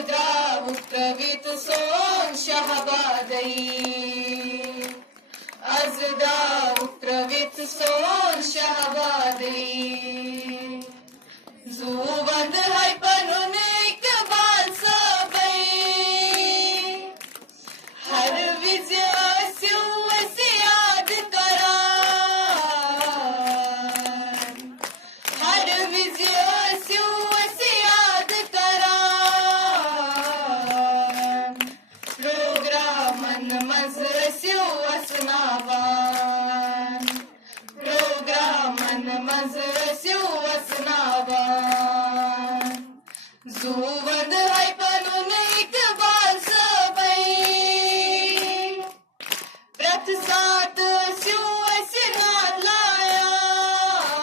Azdravutravit son Shahabadai. Azdravutravit son Shahabadai. Zuvand hai panun ikbal sabai. Har vizya syu yad karan. Har vizya syu yad karan. Programan mazsyu asnavan. Programan mazsyu asnavan. Zuvand hai panun ikbal sabai. Prat saat syu asnad layan.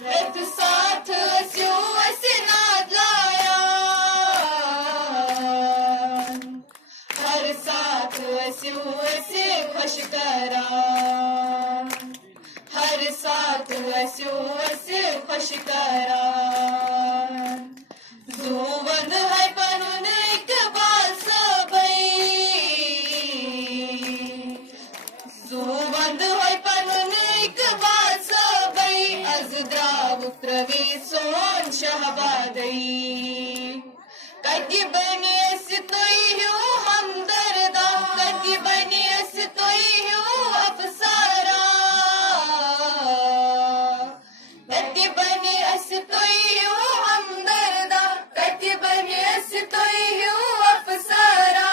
Prat saat syu asnad layan. Har saat syu se khush karan. Har saat syu se khush karan. Zuvand hai panun ikbal sabai. Zuvand hai panun ikbal sabai. Azdravutravit son Shahabadai. Kadi bani astoi hu hamdarda. Kadi bani astoi hu afsara. Kadi bani astoi hu hamdarda. Kadi bani astoi hu afsara.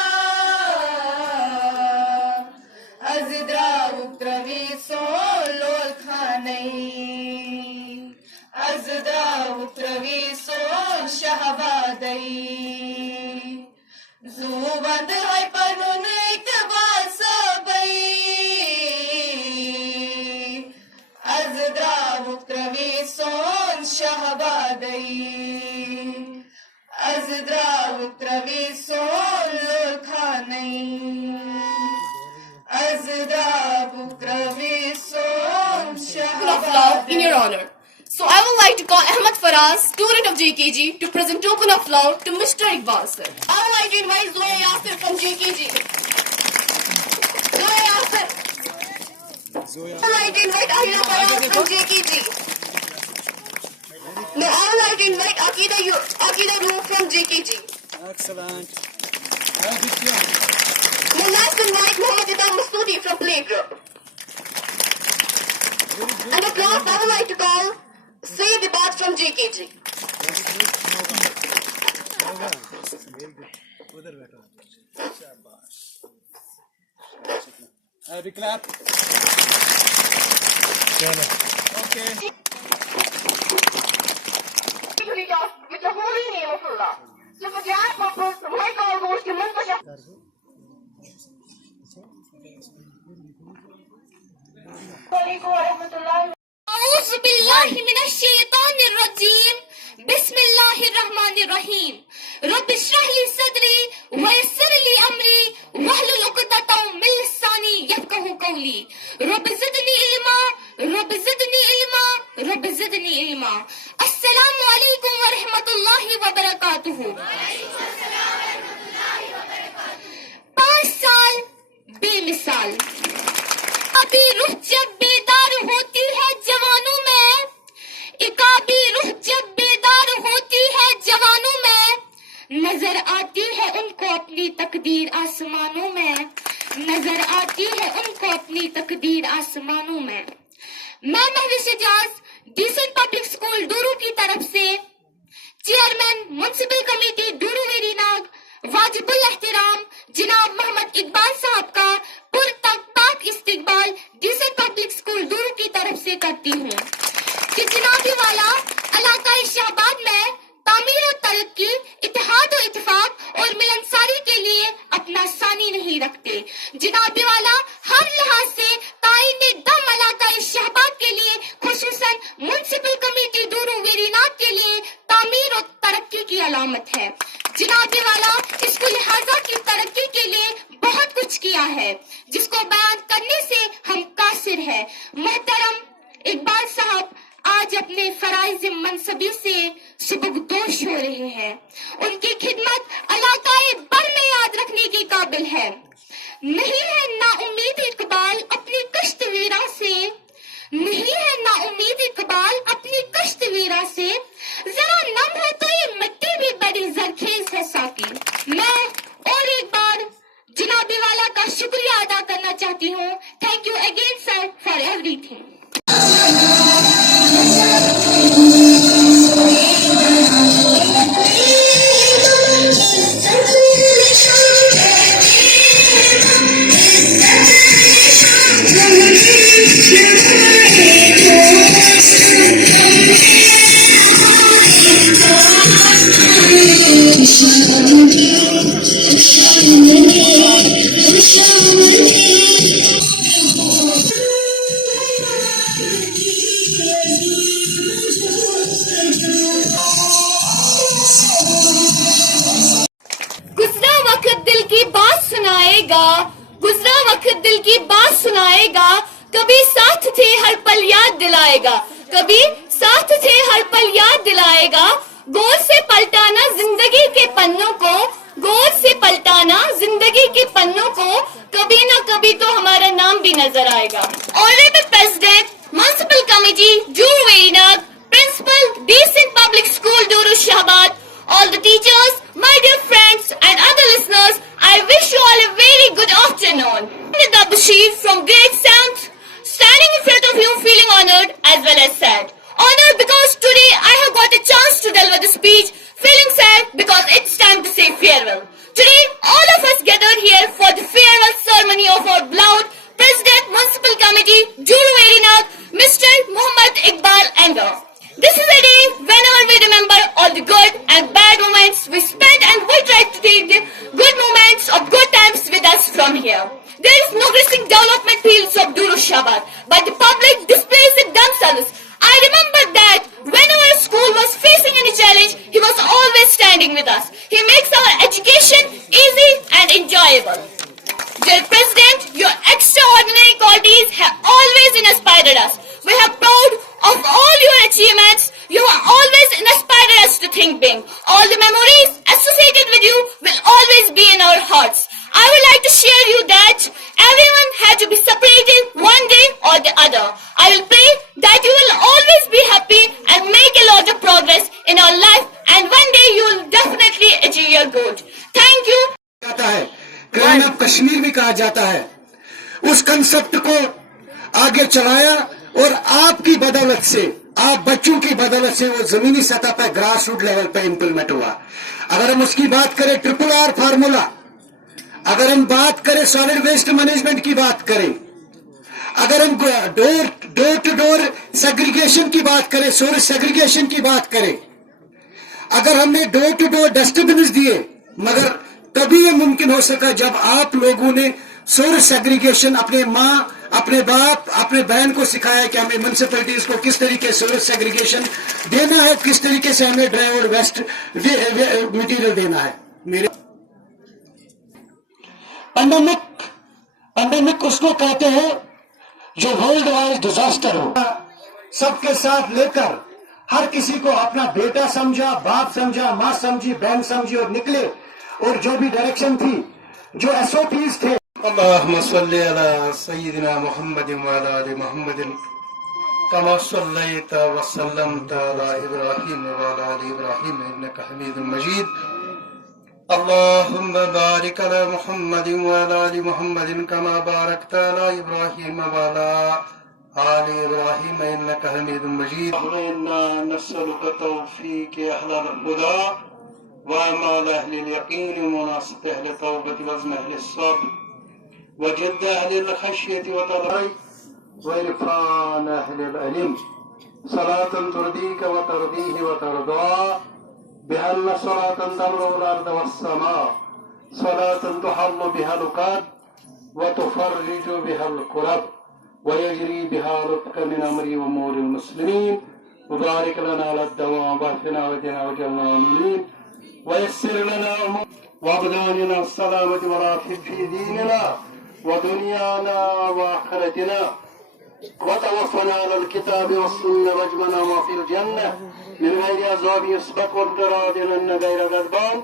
Azdravutravit son lol khanai. Azdravutravit son Shahabadai. Zuvand hai panun ikbal sabai. Azdravutravit son Shahabadai. Azdravutravit son lol khanai. Azdravutravit son Shahabadai. In your honor. So I would like to call Ahmad Faraz, student of JKG, to present token of love to Mr. Iqbal sir. I would like to invite Zoya Yasir from JKG. Zoya Yasir. I would like to invite Ahira Faraz from JKG. No, I would like to invite Akida Noor from JKG. Excellent. Now last invite Mohammad Idam Masoodi from Playgroup. And at last I would like to call Sayyid Ibad from JKG. उधर बैठो शाबाश अभी clap चलो okay With the holy name of Allah. So for that purpose, my call goes to Muntasha. أعوذ بالله من الشيطان الرجيم. بسم الله الرحمن الرحيم. رب اشرح لي صدري ويسر لي أمري واحلل عقدة من لساني يفقهوا قولي. رب زدني علما. رب زدني علما. رب زدني علما. السلام عليكم ورحمة الله وبركاته. 5 साल बेमिसाल. अभी रूह जब बेदार होती है जवानों में. इकाबी रूह जब बेदार होती है जवानों में. नजर आती है उनको अपनी तकदीर आसमानों में. नजर आती है उनको अपनी तकदीर आसमानों में. मैं Mahvish Ijaz decent public school Dooru की तरफ से chairman municipal committee Dooru Verinag वाजिबुल एहतराम जनाब मोहम्मद इकबाल साहब का पुरतक इस्तिकबाल डिसेंट पब्लिक स्कूल डूरू की तरफ से करती हूँ कि जनाबी वाला इलाका शाहबाद में तामीर और तरक्की, इत्तेहाद और इत्तेफाक और मिलनसारी के लिए अपना सानी नहीं रखते. जनाबी वाला हर लिहाज से ताइन दम इलाका शाहबाद के लिए खुसूसन म्युनिसिपल कमेटी डूरू वेरीनाग के लिए तामीर और तरक्की की अलामत है. जनाबी वाला इसको लिहाजा की तरक्की के लिए बहुत कुछ किया है जिसको बयान करने से हम कासिर है. मोहतरम इकबाल साहब आज अपने फराइज मनसबी से सुबुकदोश हो रहे गुजरा वक्त दिल की बात सुनाएगा, गुजरा वक्त दिल की बात सुनाएगा, कभी साथ थे हर पल याद दिलाएगा, कभी साथ थे हर पल याद दिलाएगा। गौर से पलटाना जिंदगी के पन्नों को, गौर से पलटाना जिंदगी के पन्नों को, कभी ना कभी तो हमारा नाम भी नजर आएगा। Honorable President, Municipal Committee, Juru Verinag, Principal, Decent Public School, Duru Shahabad, all the teachers, my dear friends and other listeners, I wish you all a very good afternoon. Nida Bashir from Grade 7th, standing in front of you feeling honored as well as sad. Honored because today I have got a chance to deliver the speech, feeling sad because it's time to say farewell. Today all of us gathered here for the farewell ceremony of our beloved President, Municipal Committee, Juru Verinag, Mr. Muhammad Iqbal Anger. This is a day whenever we remember all the good and bad moments we spent, and we try to take the good moments of good times with us from here. There is no risking development fields of Duru Shahabad, but the public displays it themselves. I remember that whenever a school was facing any challenge, he was always standing with us. He makes our education easy and enjoyable. Dear President, your extraordinary qualities have always inspired us. We are proud of all your achievements. You have always inspired us to think big. All the memories associated with you will always be in our hearts. I would like to share you that everyone had to be separated one day or the other. I will pray that you will always be happy and make a lot of progress in our life, and one day you will definitely achieve your goal. Thank you. जाता है, crime of Kashmir भी कहा जाता है। उस concept को आगे चलाया और आपकी बदौलत से, आप बच्चों की बदौलत से वो जमीनी सतह पर ग्रास रूट लेवल पर इम्प्लीमेंट हुआ। अगर हम उसकी बात करें RRR फार्मूला, अगर हम बात करें सॉलिड वेस्ट मैनेजमेंट की बात करें, अगर हम डोर टू डोर सेग्रीगेशन की बात करें, सोर्स सेग्रीगेशन की बात करें, अगर हमने डोर टू डोर डस्टबिन दिए, मगर तभी ये मुमकिन हो सका जब आप लोगों ने सोर्स सेग्रीगेशन अपने माँ, अपने बाप, अपने बहन को सिखाया कि हमें म्युनिसिपैलिटीज को किस तरीके से सोर्स सेग्रीगेशन देना है, किस तरीके से हमें ड्राई और वेस्ट मटेरियल देना है। मेरे पैंडेमिक उसको कहते हैं जो वर्ल्ड वाइड डिजास्टर हो। सबके साथ लेकर हर किसी को अपना बेटा समझा, बाप समझा, माँ समझी, बहन समझी और निकले, और जो भी डायरेक्शन थी, जो SOPs थे। अल्लाहुम्मा सल्ली अला सय्यिदिना मुहम्मदिन व अला आलि मुहम्मदिन कमा सल्लैता व सल्लमता अला इब्राहीम व अला आलि इब्राहीम इन्नका हमीदुम मजीद। अल्लाहुम्मा बारिक अला मुहम्मदिन व अला आलि मुहम्मदिन कमा बारकता अला इब्राहीम व अला आलि इब्राहीम इन्नका हमीदुम मजीद। इन्ना नस्अलुका तौफीक अहलल हुदा وأعمال أهل اليقين ومناصب أهل التوبة وزن أهل الصبر وجد أهل الخشية وطلع وإرفان أهل العلم صلاة ترضيك وترضيه وترضى بأن صلاة تملأ الأرض والسماء صلاة تحل بها الكرب وتفرج بها الكرب ويجري بها رفق من أمر أمور المسلمين وبارك لنا على الدوام واهدنا واهدنا واجعلنا آمنين ويسر لنا وابداننا السلامة والعافية في ديننا ودنيانا وآخرتنا وتوفنا على الكتاب والسنة واجمعنا وفي الجنة من غير أزواج يسبق وابتراد أن غير غضبان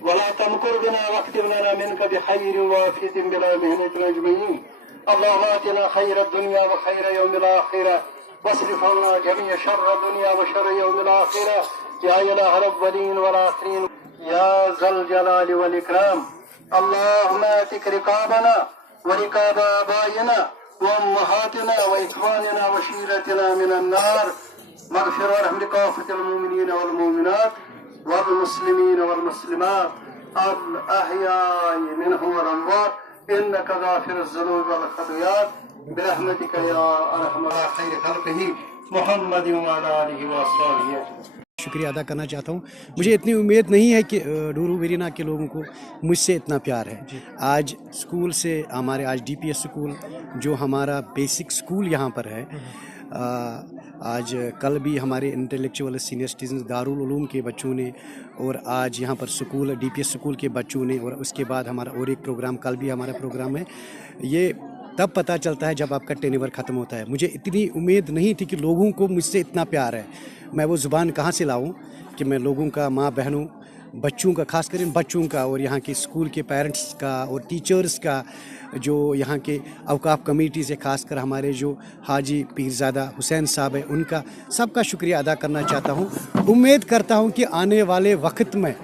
ولا تمكر بنا واكتب لنا منك بخير وافية بلا مهنة أجمعين. اللهم آتنا خير الدنيا وخير يوم الآخرة واصرف عنا جميع شر الدنيا وشر يوم الآخرة يا إله الأولين والآخرين يا ذا الجلال والإكرام. اللهم آتك رقابنا ورقاب آبائنا وأمهاتنا وإخواننا وشيرتنا من النار مغفر ورحم لكافة المؤمنين والمؤمنات والمسلمين والمسلمات الأحياء منهم والأموات إنك غافر الذنوب والخطايا برحمتك يا أرحم خير خلقه محمد وعلى آله وصحبه. शुक्रिया अदा करना चाहता हूँ। मुझे इतनी उम्मीद नहीं है कि डूरू वेरीनाग के लोगों को मुझसे इतना प्यार है। आज स्कूल से हमारे आज डीपीएस स्कूल जो हमारा बेसिक स्कूल यहाँ पर है, आज कल भी हमारे intellectual senior citizen Darul Uloom के बच्चों ने और आज यहाँ पर स्कूल डीपीएस स्कूल के बच्चों ने और उसके बाद हमारा और एक प्रोग्राम कल भी हमारा प्रोग्राम है। ये तब पता चलता है जब आपका टेन्योर ख़त्म होता है। मुझे इतनी उम्मीद नहीं थी कि लोगों को मुझसे इतना प्यार है। मैं वो ज़ुबान कहाँ से लाऊं कि मैं लोगों का, माँ बहनों, बच्चों का, खासकर इन बच्चों का और यहाँ के स्कूल के पेरेंट्स का और टीचर्स का, जो यहाँ के अवकाफ कमेटी से खासकर हमारे जो हाजी पीरज़ादा हुसैन साहब है, उनका सबका शुक्रिया अदा करना चाहता हूँ। उम्मीद करता हूँ कि आने वाले वक्त में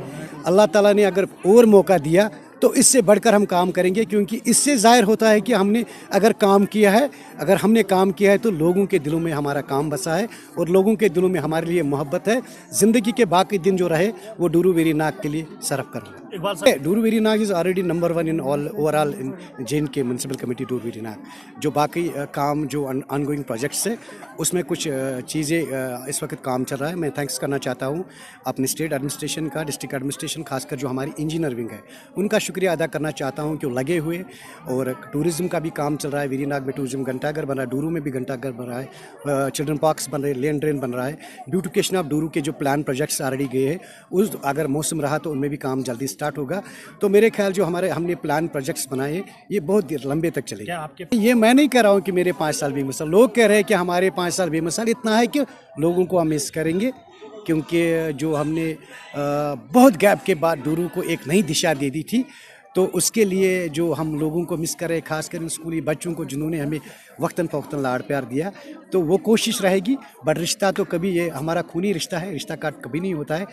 अल्लाह ताला ने अगर और मौका दिया तो इससे बढ़कर हम काम करेंगे, क्योंकि इससे ज़ाहिर होता है कि हमने अगर काम किया है, अगर हमने काम किया है तो लोगों के दिलों में हमारा काम बसा है और लोगों के दिलों में हमारे लिए मोहब्बत है। ज़िंदगी के बाकी दिन जो रहे वो डूरू वेरीनाग के लिए सर्व कर लें। Dooru Verinag is already number 1 in all overall in JNK municipal committee Dooru Verinag. जो बाकी काम जो ऑनगोइंग प्रोजेक्ट्स है उसमें कुछ चीज़ें इस वक्त काम चल रहा है। मैं थैंक्स करना चाहता हूँ अपने स्टेट एडमिनिस्ट्रेशन का, डिस्ट्रिक्ट एडमिनिस्ट्रेशन, खासकर जो हमारी इंजीनियर विंग है उनका शुक्रिया अदा करना चाहता हूँ कि वो लगे हुए। और टूरिज़्म का भी काम चल रहा है। वेरीनाग में टूरिज़्म घंटाघर बन रहा है, डूरू में भी घंटाघर बन रहा है, चिल्ड्रन पार्क्स बन रहे हैं, लेन ड्रेन बन रहा है। ब्यूटिफिकेशन ऑफ डूरू के जो प्लान प्रोजेक्ट्स ऑलरेडी गए हैं, उस अगर मौसम रहा तो उनमें भी काम जल्दी स्टार्ट होगा। तो मेरे ख्याल जो हमने प्लान प्रोजेक्ट्स बनाए ये बहुत लंबे तक चलेंगे। ये मैं नहीं कह रहा हूँ कि मेरे 5 साल बेमिसाल, लोग कह रहे हैं कि हमारे 5 साल बेमिसाल। इतना है कि लोगों को हम मिस करेंगे, क्योंकि जो हमने बहुत गैप के बाद डूरू को एक नई दिशा दे दी थी, तो उसके लिए जो हम लोगों को मिस कर रहे, खासकर इन स्कूली बच्चों को जिन्होंने हमें वक्तन फ़वक्तन लाड़ प्यार दिया, तो वो कोशिश रहेगी। बट रिश्ता तो कभी, ये हमारा खूनी रिश्ता है, रिश्ता काट कभी नहीं होता है।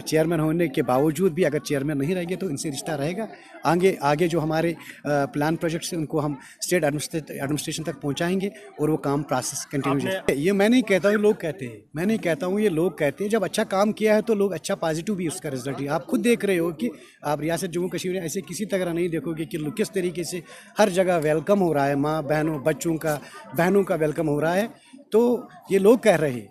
चेयरमैन होने के बावजूद भी अगर चेयरमैन नहीं रहेंगे तो इनसे रिश्ता रहेगा। आगे जो हमारे प्लान प्रोजेक्ट्स हैं उनको हम स्टेट एडमिनिस्ट्रेशन तक पहुँचाएँगे और वो काम प्रोसेस कंटिन्यू। ये मैं नहीं कहता हूँ, लोग कहते हैं, मैं नहीं कहता हूँ, ये लोग कहते हैं। जब अच्छा काम किया है तो लोग अच्छा पॉजिटिव भी उसका रिजल्ट है। आप खुद देख रहे हो कि आप रियासत जम्मू कश्मीर में ऐसे किसी तरह नहीं देखोगे कि किस तरीके से हर जगह वेलकम हो रहा है, माँ बहनों बच्चों का, बहनों का वेलकम हो रहा है। तो ये लोग कह रहे हैं,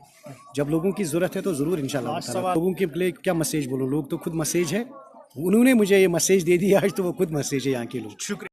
जब लोगों की ज़रूरत है तो ज़रूर इंशाल्लाह। लोगों के लिए क्या मैसेज बोलो, लोग तो खुद मैसेज है, उन्होंने मुझे ये मैसेज दे दिया आज, तो वो खुद मैसेज है यहाँ के लोग। शुक्रिया।